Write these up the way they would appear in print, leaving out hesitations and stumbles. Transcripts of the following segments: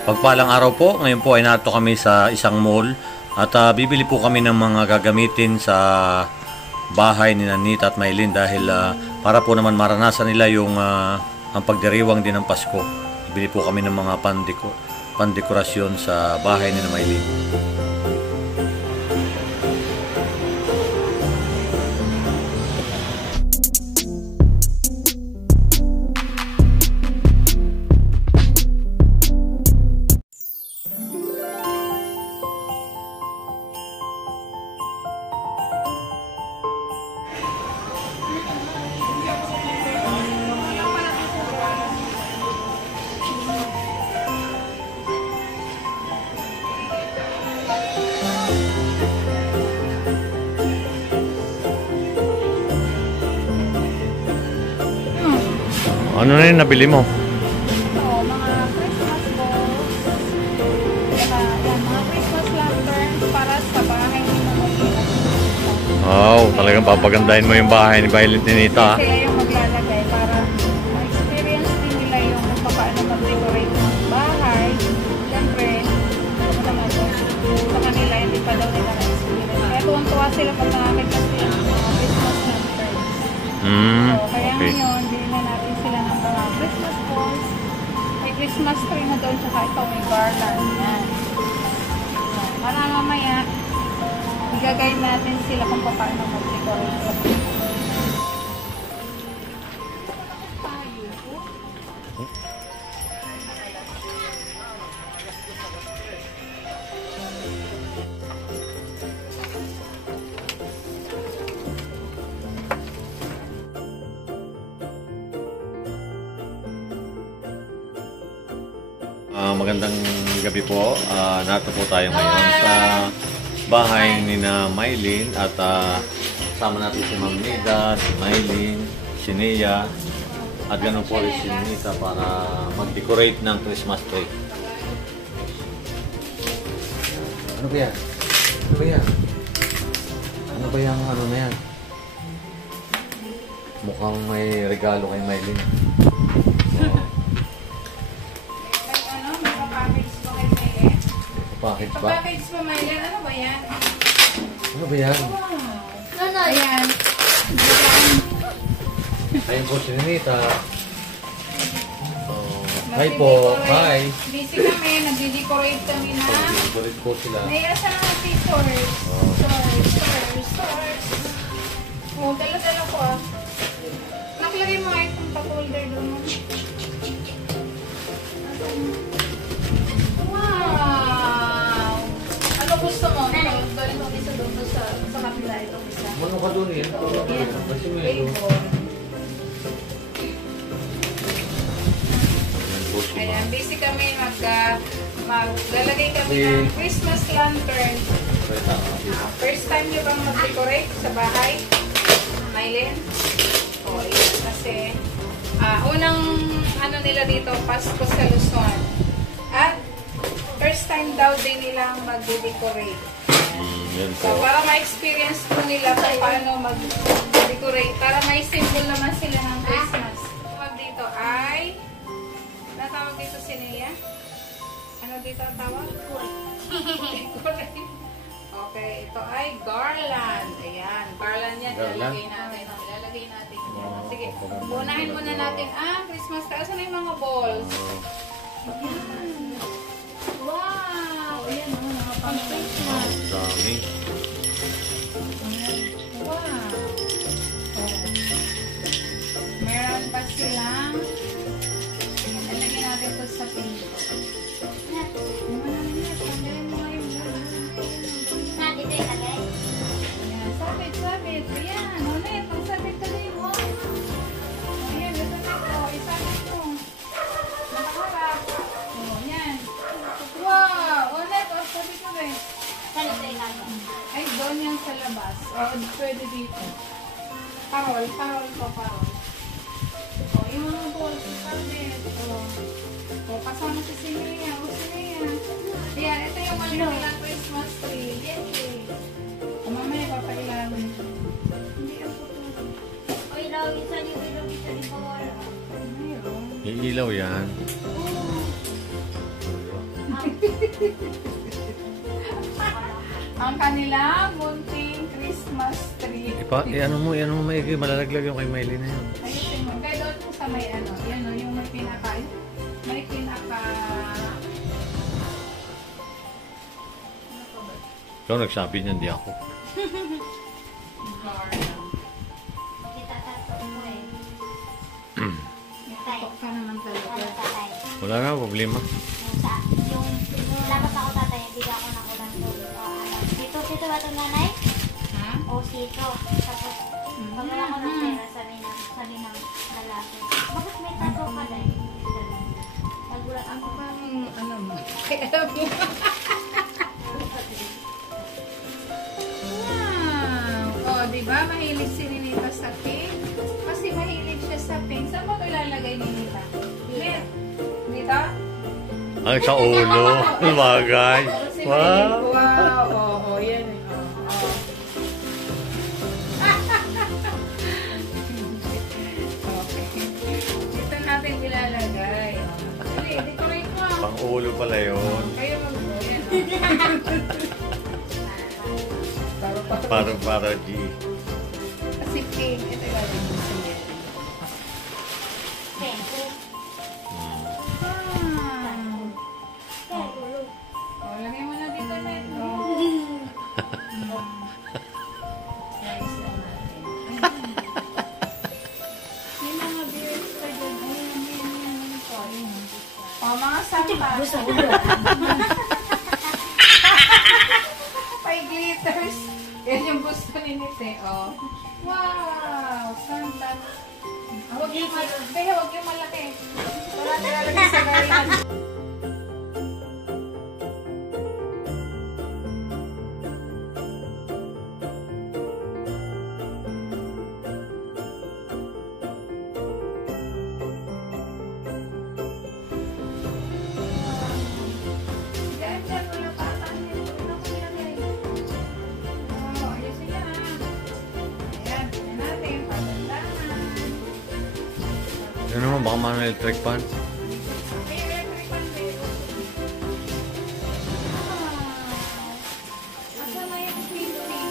Pagpalang araw po, ngayon po ay narito kami sa isang mall at bibili po kami ng mga gagamitin sa bahay ni Nanita at Maylin dahil para po naman maranasan nila yung ang pagdiriwang din ng Pasko. Bibili po kami ng mga pandekorasyon sa bahay ni Maylin. Ano na yung nabili mo? Oo, mga Christmas balls. Saka, yan, mga Christmas lanterns para sa bahay ni Nanita. Wow, talagang papagandahin mo yung bahay ni Maylin Ninita. Sila yung maglalagay para ma-experience din nila yung kung paano mag-decorate ng bahay. Siyempre, ano naman ito, sa kanila hindi pa daw nila na-experience. Kaya tuwang-tuwa sila pag nakakita sila ng mga Christmas lanterns. So, kaya ngayon, bilhin natin sila ng mga Christmas balls. May Christmas tree na doon, tsaka ito may garland. Yan. Para mamaya, i-guide natin sila kung paano mag-decorate sa bahay. Magandang gabi po. Narito po tayo ngayon sa bahay ni na Maylin at sama natin si Ma'am Nida, si Maylin, si Nia at ganun po rin si Nita para mag-decorate ng Christmas tree. Ano ba yan? Ano ba yan? Ano ba yung ano na yan? Mukhang may regalo kay Maylin. Package ba? Package pa, Maylin. Ano ba yan? Ano ba yan? Ano? Ayan. Ayun po si Ninita. Hi po. Hi. Busy kami. Nag-decorate kami na. Nag-decorate po sila. May asa ng t-shirts. Stores. Oh, dala-dala ko ah. Naklagay mo nga itong pa-folder doon. Wow! Ano gusto mo? Galing mo isa doon sa kapila itong isa. Ano ka doon yan? Kasi may Ayan, busy kami maglalagay kami ng Christmas lantern. First time niyo bang mag-decorate sa bahay? Maylin? O, yun. Kasi, unang ano nila dito, Pasko sa Luzon. At, first time daw din nilang mag-decorate. So, para ma-experience po nila kung paano mag-decorate. Para may symbol naman sila ng Christmas. Tawag dito ay... Tawag dito si Nia? Ano dito ang tawag? Okay, ito ay garland. Ayan, garland yan. Ilalagay natin. Sige, unahin muna natin ang Christmas tree. Asan na yung mga balls? Ayan. Wow! Ayan, mga pang-Christmas. dami. Wow! Meron pa silang nalagyan natin ito sa pinto. Sabit. Ayan, ulit. Magsabit ka din. Ayan, ito na ito. Isabit mo. Nakaharap. Ayan. Wow! Ulit. Sabit mo rin. Ay, doon yan sa labas. Pwede dito. Parol. Yung mga balls. Sabit. Kasama si Sinia. Ayan, ito yung malaki ng Christmas tree. Yay! Mamaya papailamin. Hindi ang puto. Iilaw yan. Ang kanila munting Christmas tree. Ano mo maigi, malalaglag yung kay Miley na yun. Ayusin mo. Kaya doon mo sa may ano, yan o, yung may pinaka, ano pa ba? Ikaw nagsabi niyan, di ako. Tok ka naman talaga. Wala na, problema. Yung labas ako tatay, hindi ako nakulang doon. Sito ba ito nanay? Ha? O sito. Tapos, pag wala ko ng pera, sabi ng lalaki. Bakit may tato ka na eh? Nagulat ako. Ano mo? Kaya mo. Wow! O, diba? Mahilig si Ninita sa pink. Kasi mahilig siya sa pink. Saan mo ito ilalagay, Ninita? Ninita? Ay, sa ulo. Bagay. Si Wow. Wow! Oo, yan. Okay. Dito natin ilalagay. Dali, decorate mo. Pang ulo pala yun. Kayo mag-yan. Para G. Kasi pink, ito gagawin mo sa net. Oh, lagay mo na dito net. Guys, lang natin. May mga beers pa dyan. Ayan po. Oh, mga sampas. May glitters. Yan yung gusto ni Nite. Oh. Wow! Sandal. Huwag yung malaki. Kaya huwag yung malaki. Wala nilalagay sa garihan. Diyan, wala pa ata. Wala ko nilagay. Oh, ayusin niya. Ayan, tingnan natin. Pagandahan. Ano naman, baka mga electric pan. May electric fan din. Asa na yung filthy?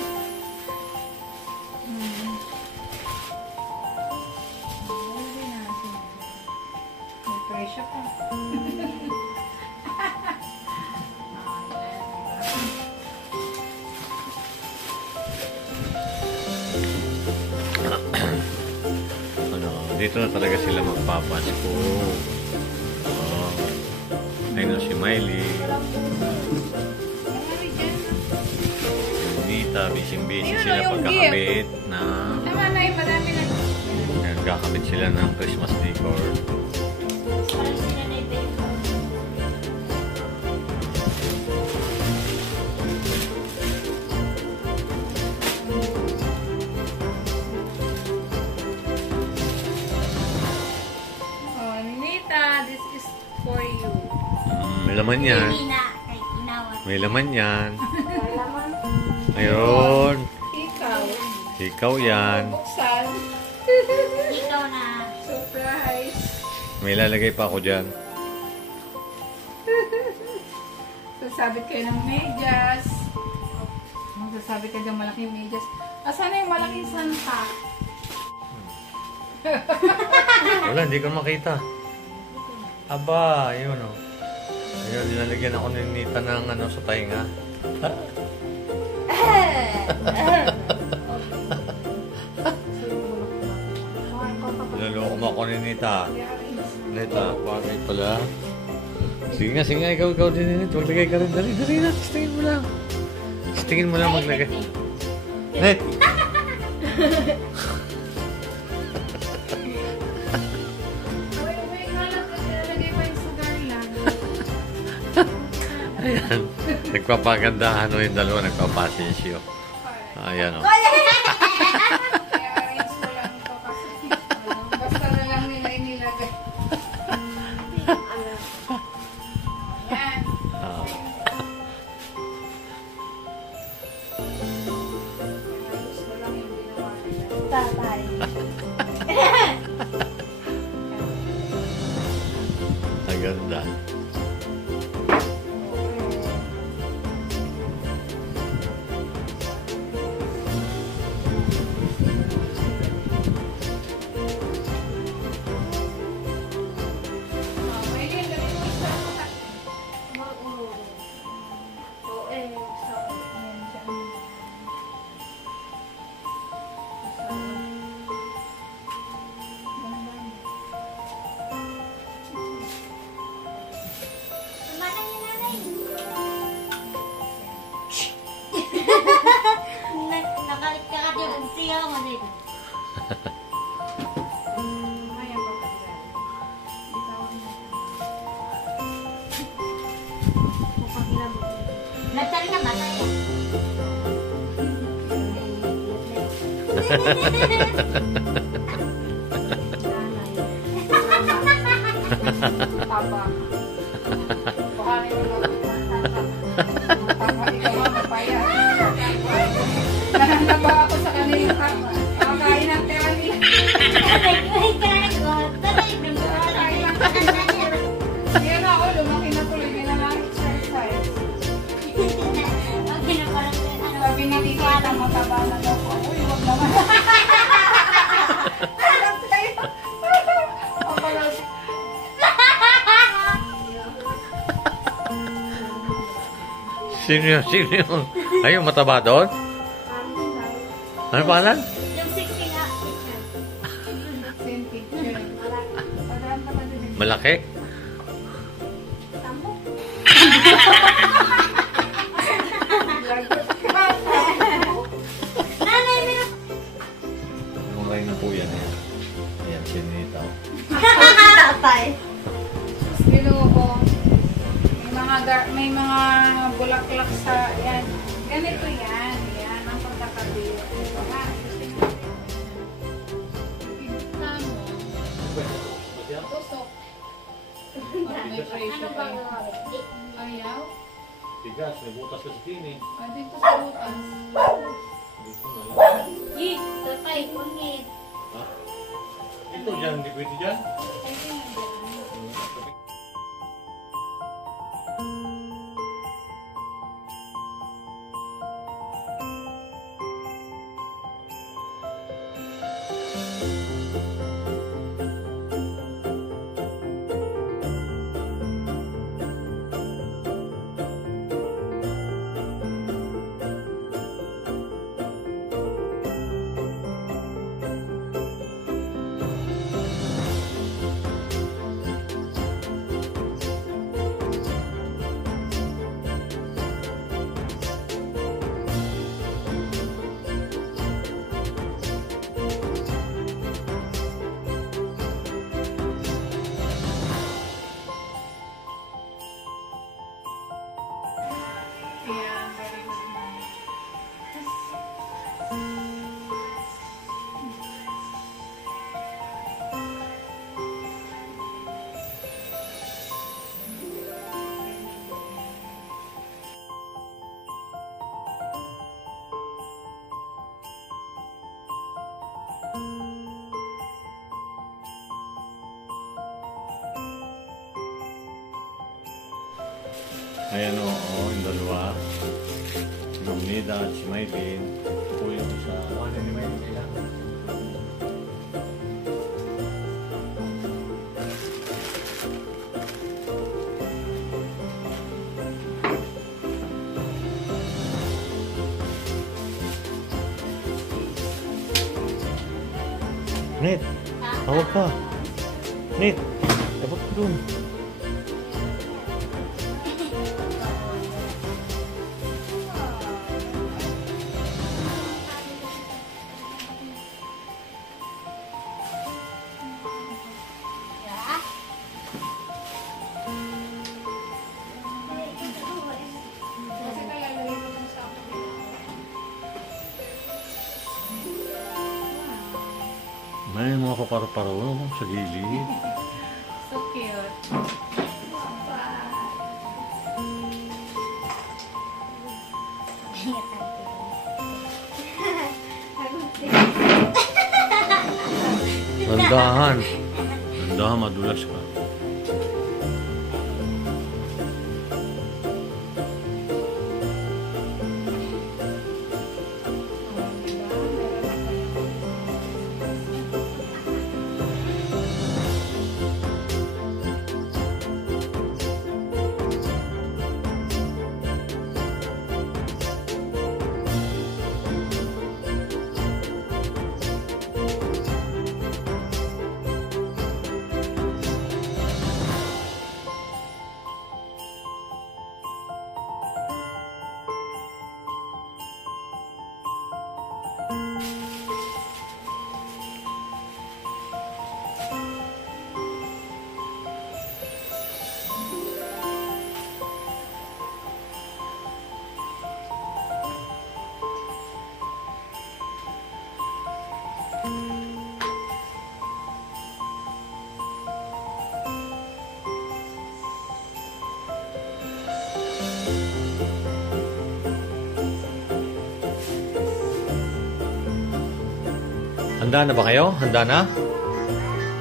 Hindi natin. May presyo pa. Ano, dito na talaga sila magpapasko. Oh. Ayun si Miley. Nita, busy-busy Ayun, sila yung pagkakabit na. Tama na yung madami na. Nagkakabit sila ng Christmas decor. Parang sila na ibig. Oh, Ninita, this is for you. May laman yan. Nina, kay Inawan. May laman yan. Malaman. Ayun. Ikaw. Ikaw yan. Buksan. Ikaw na. Surprise. May lalagay pa ako dyan. Sasabit kayo ng medyas. Sasabit kayo ng malaking medyas. Asan na yung malaking santa? Wala, hindi ko makita. Aba, yun o. Ayun, nilalagyan ako ni Nita ng ano sa tainga. Naloko mo ako ni Nita. Nita, bakit pala? Sige nga, ikaw din Nita. Maglagay ka rin. Dali na. Tingin mo lang. Tingin mo lang maglagay. Net! Ayan. Nagpapagandahan o yung dalawa, nagpapasensyo. Ayan o. I-arrange ko lang ito kasi basta na lang nila inilagay. Ayan. Ah. Ayos ko lang yung ginawa nila. Tatay. Ang ganda. Upang ilabot. Nagtari ka ba tayo? Taba. Buhanin mo lang. Taba, ikaw ang mapaya. Nananaba ako sa kanila. Kakain ng pera nila. Hindi na ako, lumaki na tuloy. Hindi na na-exercise. Sabi na dito, mataba na daw ko. Uy, wag naman. Sino yun? Sino yun? Ay, yung mataba doon? Ano pangalan? Yung 60 nga. Malaki? Tambo. Nanay, meron. Mungay na po yan. Ayan, sinita. Tatay. Binuo. May mga bulaklak sa yan. Ganito yan. Yan ang pagkakabiyo. Ito ha. Tusok. May presyo Ano ba? pa. Ayaw. Tigas, may butas sa skin eh. Dito sa butas. Dito na lang. Tatay, kungit. Ha? Ito dyan, hindi pwede dyan? Ay, hindi. Ayan, very good. Ayan o, yung dalawa. Si Mamnida at si Maylin. Ito yung isa. Ano ni Maylin nila? Nit, tawag ka. Nit, dapat ka dun. Kasi kalalagay ko dun sa ako. May mga kaparo-paro sa gilid. So cute. Dandahan. Dandahan, madulas ka. Handa na ba kayo? Handa na?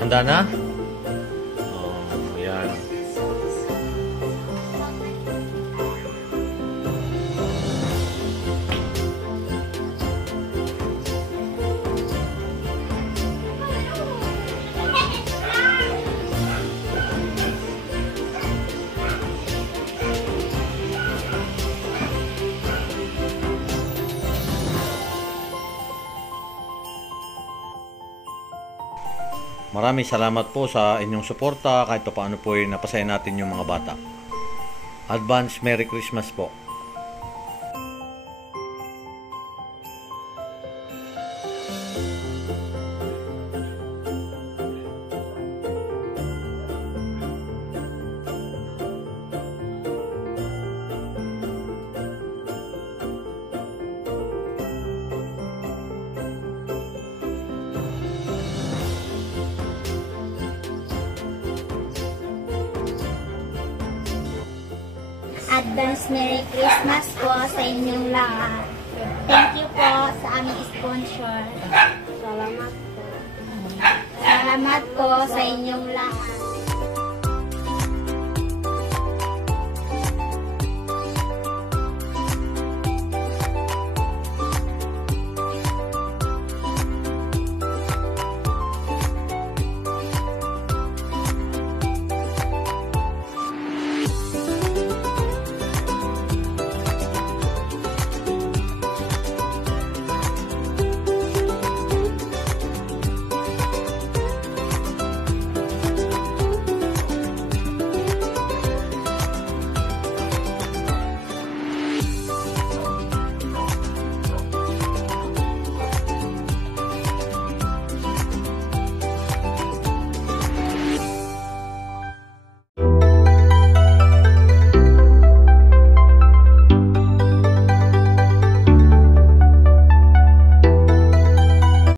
Handa na? Oh, yan. Maraming salamat po sa inyong suporta kahit pa paano po ay napasaya natin yung mga bata. Advance Merry Christmas po. Advance Merry Christmas po sa inyong lahat. Thank you po sa aming sponsor. Salamat po. Salamat po sa inyong lahat.